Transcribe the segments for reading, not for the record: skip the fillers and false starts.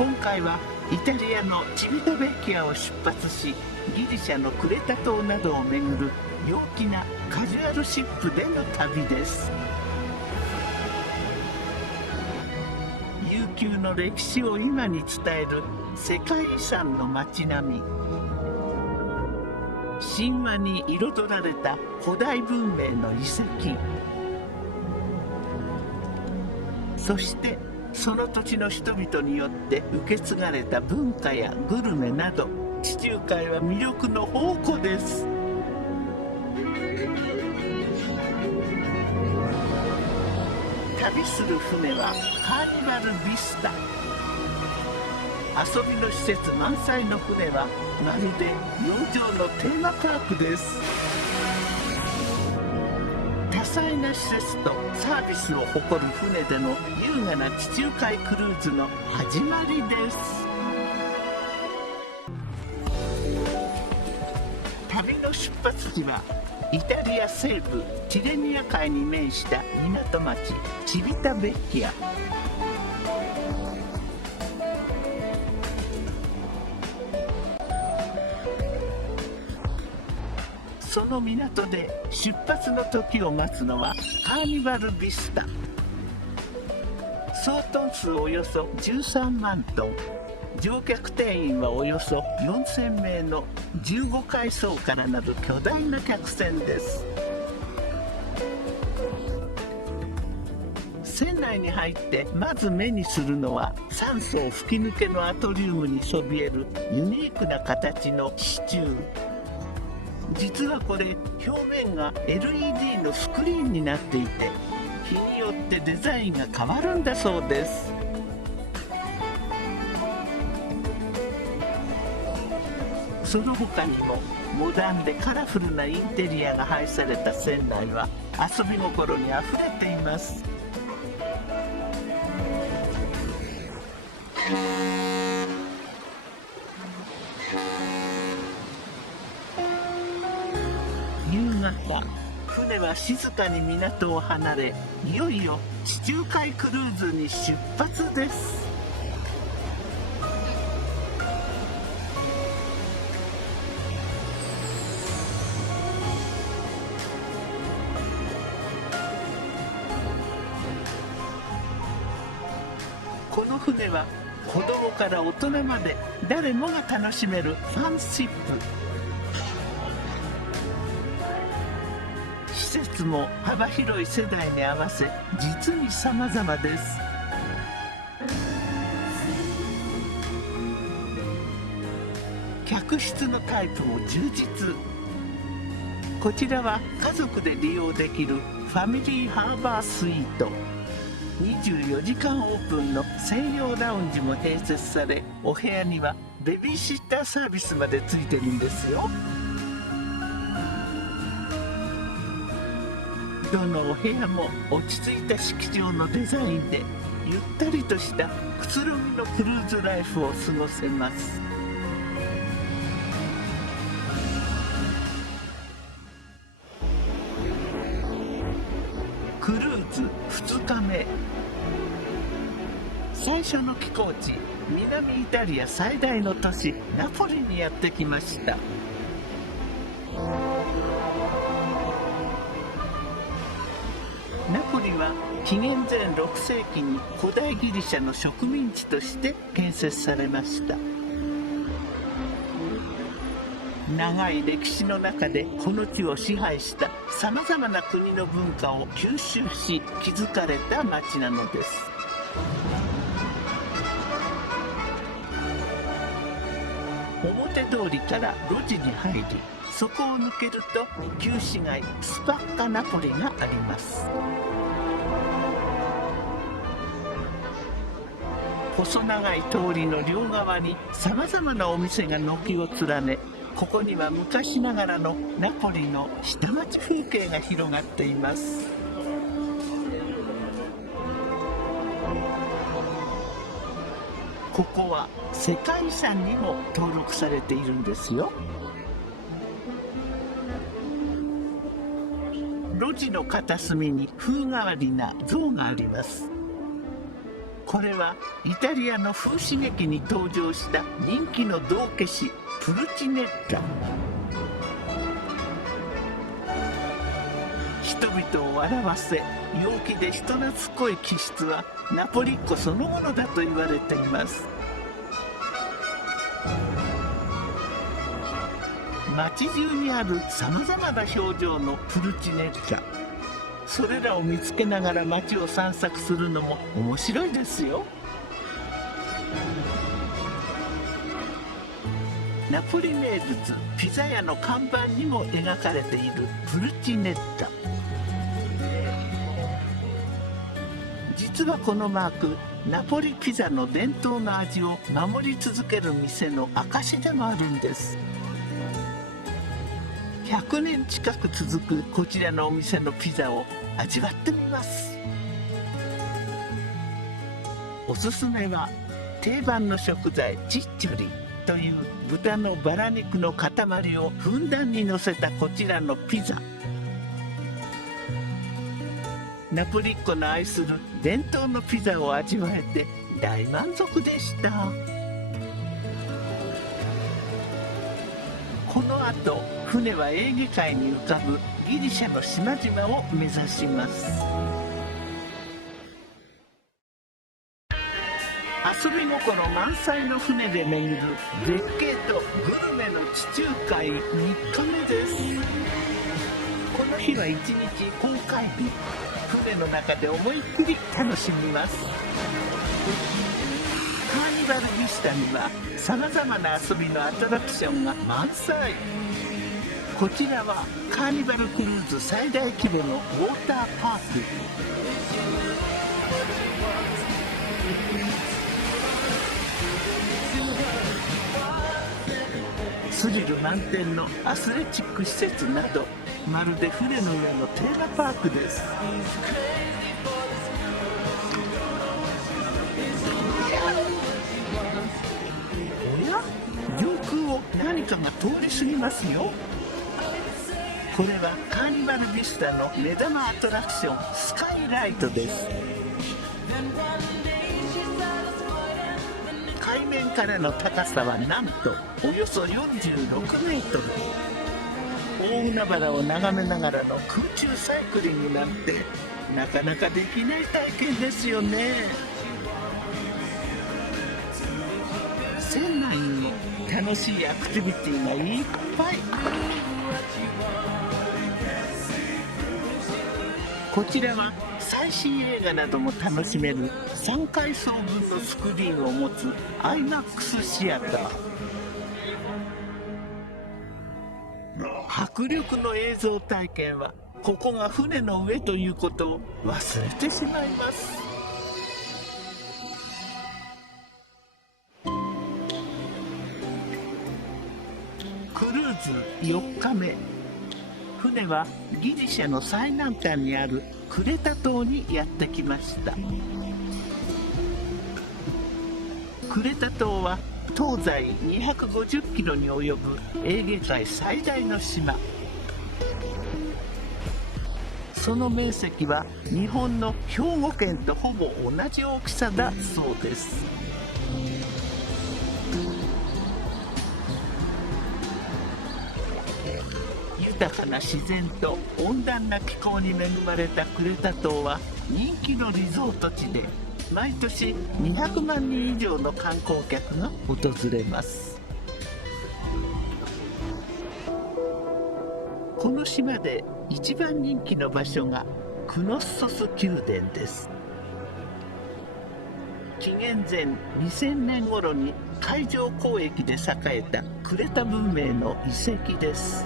今回はイタリアのチビタベッキアを出発し、ギリシャのクレタ島などを巡る陽気なカジュアルシップでの旅です。悠久の歴史を今に伝える世界遺産の街並み、神話に彩られた古代文明の遺跡、そしてその土地の人々によって受け継がれた文化やグルメなど、地中海は魅力の宝庫です。旅する船はカーニバルビスタ。遊びの施設満載の船はまるで洋上のテーマパークです。多彩な施設とサービスを誇る船での優雅な地中海クルーズの始まりです。旅の出発地はイタリア西部チレニア海に面した港町チビタベッキア。その港で出発の時を待つのはカーニバルビスタ。総トン数およそ13万トン、乗客定員はおよそ4000名の15階層からなる巨大な客船です。船内に入ってまず目にするのは3層吹き抜けのアトリウムにそびえるユニークな形の支柱。実はこれ表面が LED のスクリーンになっていて、日によってデザインが変わるんだそうです。その他にもモダンでカラフルなインテリアが配された船内は遊び心にあふれています。夕方、船は静かに港を離れ、いよいよ地中海クルーズに出発です。この船は子供から大人まで誰もが楽しめるファンシップ。施設も幅広い世代に合わせ実に様々です。客室のタイプも充実。こちらは家族で利用できるファミリーハーバースイート。24時間オープンの専用ラウンジも併設され、お部屋にはベビーシッターサービスまでついてるんですよ。どのお部屋も落ち着いた式場のデザインで、ゆったりとしたくつろぎのクルーズライフを過ごせます。クルーズ2日目、最初の寄港地、南イタリア最大の都市ナポリにやってきました。ナポリは紀元前6世紀に古代ギリシャの植民地として建設されました。長い歴史の中でこの地を支配したさまざまな国の文化を吸収し築かれた町なのです。表通りから路地に入り、そこを抜けると旧市街スパッカナポリがあります。細長い通りの両側にさまざまなお店が軒を連ね、ここには昔ながらのナポリの下町風景が広がっています。ここは世界遺産にも登録されているんですよ。路地の片隅に風変わりな像があります。これはイタリアの風刺劇に登場した人気の道化師プルチネッラ。人々を笑わせ陽気で人懐っこい気質はナポリっ子そのものだと言われています。街中にあるさまざまな表情のプルチネッラ、それらを見つけながら街を散策するのも面白いですよ。ナポリ名物ピザ屋の看板にも描かれているプルチネッラ。実はこのマーク、ナポリピザの伝統の味を守り続ける店の証でもあるんです。100年近く続くこちらのお店のピザを味わってみます。おすすめは定番の食材チッチョリという豚のバラ肉の塊をふんだんにのせたこちらのピザ。ナポリっ子の愛する伝統のピザを味わえて大満足でした。この後船はエーゲ海に浮かぶギリシャの島々を目指します。遊び心満載の船で巡る絶景とグルメの地中海3日目です。この日は一日公開日。船の中で思いっきり楽しみます。カーニバルビスタにはさまざまな遊びのアトラクションが満載。こちらはカーニバルクルーズ最大規模のウォーターパーク。スリル満点のアスレチック施設など、まるで船の上のテーマパークです。おや？上空を何かが通り過ぎますよ。これはカーニバルビスタの目玉アトラクションスカイライトです。海面からの高さはなんとおよそ46メートル。大海原を眺めながらの空中サイクリングなんてなかなかできない体験ですよね。船内にも楽しいアクティビティがいっぱい。こちらは最新映画なども楽しめる3階層分のスクリーンを持つ IMAX シアター。迫力の映像体験はここが船の上ということを忘れてしまいます。クルーズ4日目。船はギリシャの最南端にあるクレタ島にやってきました。クレタ島は東西250キロに及ぶエーゲ海最大の島。その面積は日本の兵庫県とほぼ同じ大きさだそうです。豊かな自然と温暖な気候に恵まれたクレタ島は人気のリゾート地で、毎年200万人以上の観光客が訪れます。この島で一番人気の場所がクノッソス宮殿です。紀元前2000年頃に海上交易で栄えたクレタ文明の遺跡です。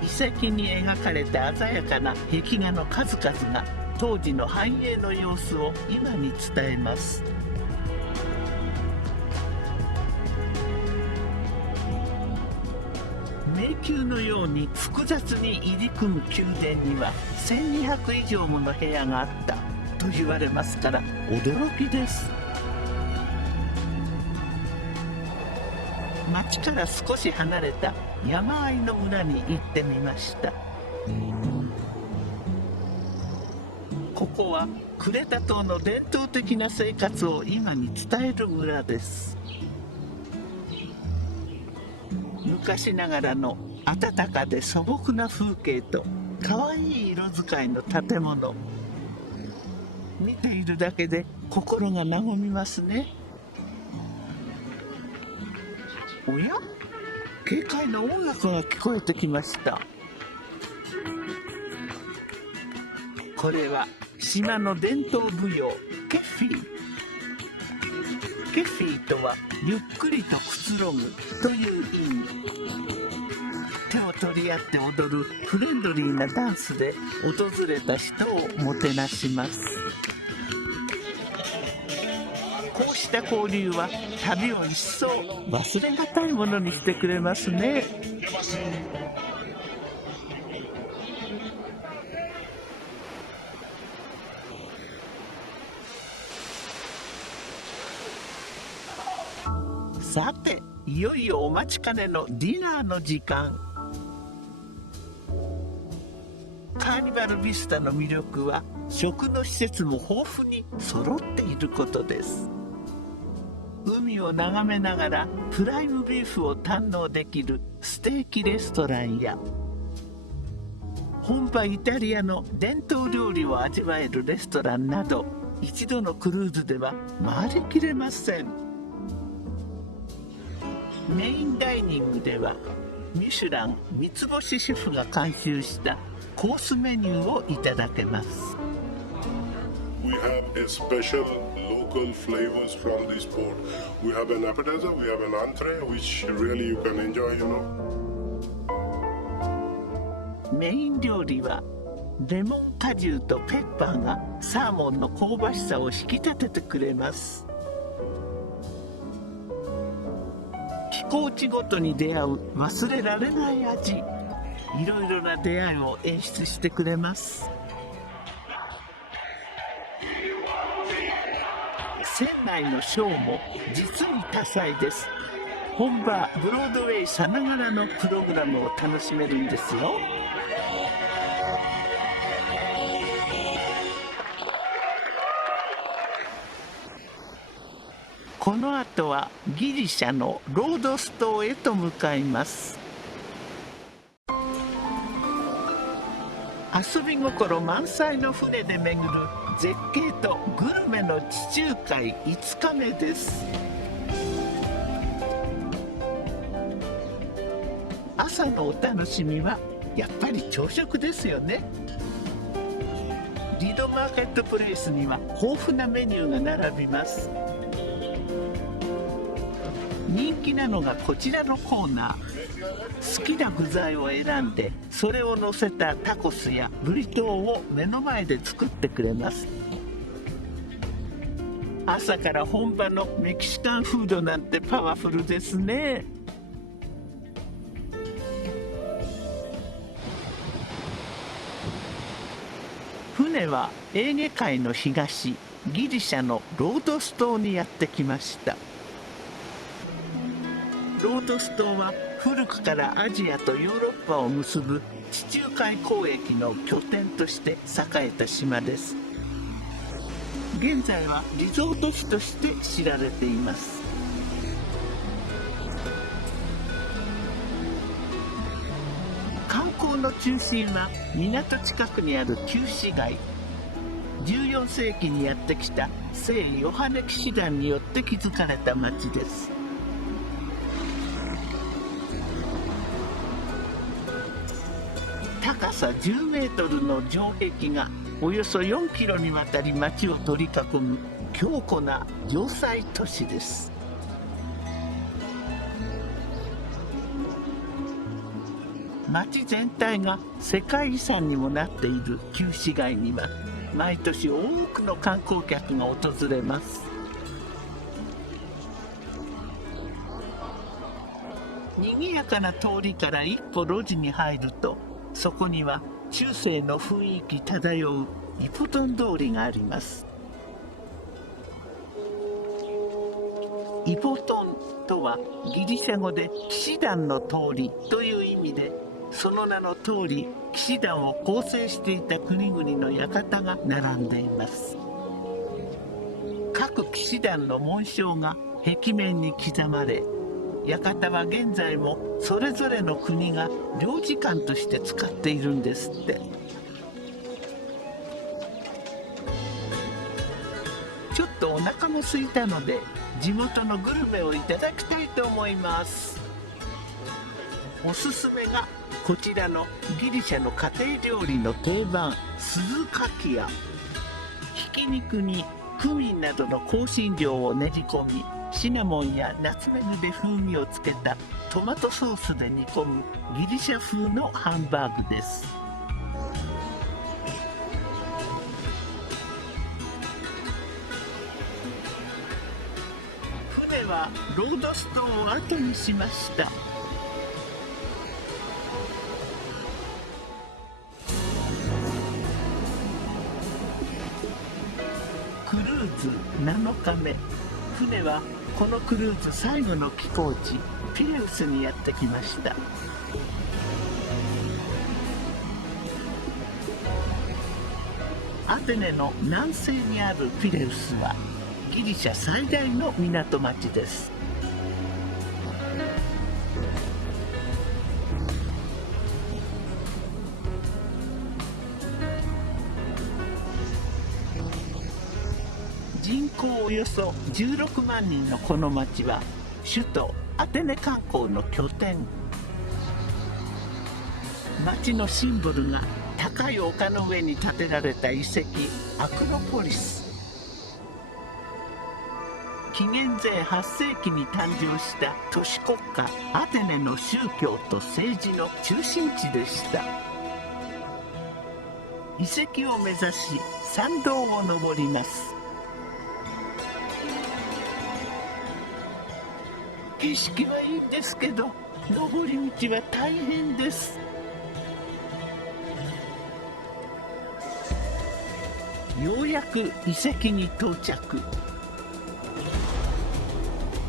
遺跡に描かれた鮮やかな壁画の数々が当時の繁栄の様子を今に伝えます。迷宮のように複雑に入り組む宮殿には1200以上もの部屋があったと言われますから驚きです。町から少し離れた山あいの村に行ってみました。ここはクレタ島の伝統的な生活を今に伝える村です。昔ながらの温かで素朴な風景と可愛い色使いの建物、見ているだけで心が和みますね。おや、軽快な音楽が聞こえてきました。これは島の伝統舞踊ケフィ。ケフィとはゆっくりとくつろぐという意味。手を取り合って踊るフレンドリーなダンスで訪れた人をもてなします。こうした交流は旅を一層忘れがたいものにしてくれますね。さて、いよいよお待ちかねのディナーの時間。カーニバルビスタの魅力は食の施設も豊富に揃っていることです。海を眺めながらプライムビーフを堪能できるステーキレストランや、本場イタリアの伝統料理を味わえるレストランなど、一度のクルーズでは回りきれません。メインダイニングではミシュラン三つ星シェフが監修したコースメニューをいただけます。 We have a special local flavors from this port. We have an appetizer, we have an entree, which really you can enjoy, you know. メイン料理はレモン果汁とペッパーがサーモンの香ばしさを引き立ててくれます。寄港地ごとに出会う忘れられない味、いろいろな出会いを演出してくれます。船内のショーも実に多彩です。本場ブロードウェイさながらのプログラムを楽しめるんですよ。この後はギリシャのロードス島へと向かいます。遊び心満載の船で巡る絶景とグルメの地中海5日目です。朝のお楽しみはやっぱり朝食ですよね。リドマーケットプレイスには豊富なメニューが並びます。人気なのがこちらのコーナー。好きな具材を選んでそれを乗せたタコスやブリトーを目の前で作ってくれます。朝から本場のメキシカンフードなんてパワフルですね。船はエーゲ海の東ギリシャのロードス島にやってきました。ロードス島は古くからアジアとヨーロッパを結ぶ地中海交易の拠点として栄えた島です。現在はリゾート地として知られています。観光の中心は港近くにある旧市街。14世紀にやってきた聖ヨハネ騎士団によって築かれた町です。高さ10メートルの城壁がおよそ4キロにわたり町を取り囲む強固な要塞都市です。町全体が世界遺産にもなっている旧市街には毎年多くの観光客が訪れます。賑やかな通りから一歩路地に入ると、そこには中世の雰囲気漂うイポトン通りがあります。イポトンとはギリシャ語で騎士団の通りという意味で、その名の通り騎士団を構成していた国々の館が並んでいます。各騎士団の紋章が壁面に刻まれ、館は現在もそれぞれの国が領事館として使っているんですって。ちょっとお腹も空いたので地元のグルメをいただきたいと思います。おすすめがこちらのギリシャの家庭料理の定番スズカキや、ひき肉にクミンなどの香辛料を練り込み、シナモンやナツメグで風味をつけたトマトソースで煮込むギリシャ風のハンバーグです。船はロードス島を後にしました。クルーズ7日目、船はこのクルーズ最後の寄港地ピレウスにやってきました。アテネの南西にあるピレウスはギリシャ最大の港町です。人口およそ16万人のこの町は首都アテネ観光の拠点。町のシンボルが高い丘の上に建てられた遺跡アクロポリス。紀元前8世紀に誕生した都市国家アテネの宗教と政治の中心地でした。遺跡を目指し参道を登ります。景色はいいんですけど、登り道は大変です。ようやく遺跡に到着。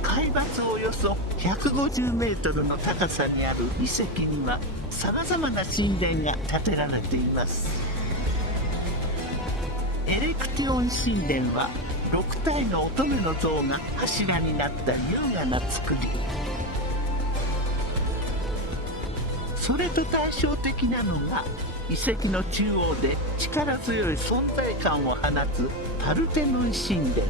海抜およそ150メートルの高さにある遺跡にはさまざまな神殿が建てられています。エレクティオン神殿は6体の乙女の像が柱になった優雅な造り。それと対照的なのが遺跡の中央で力強い存在感を放つパルテノン神殿。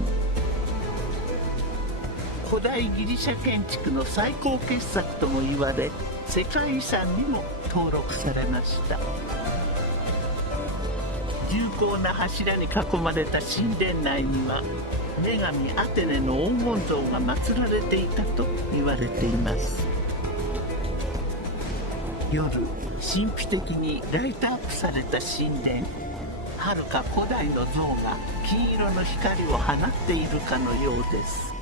古代ギリシャ建築の最高傑作とも言われ、世界遺産にも登録されました。重厚な柱に囲まれた神殿内には女神アテネの黄金像が祀られていたと言われています。夜、神秘的にライトアップされた神殿。はるか古代の像が金色の光を放っているかのようです。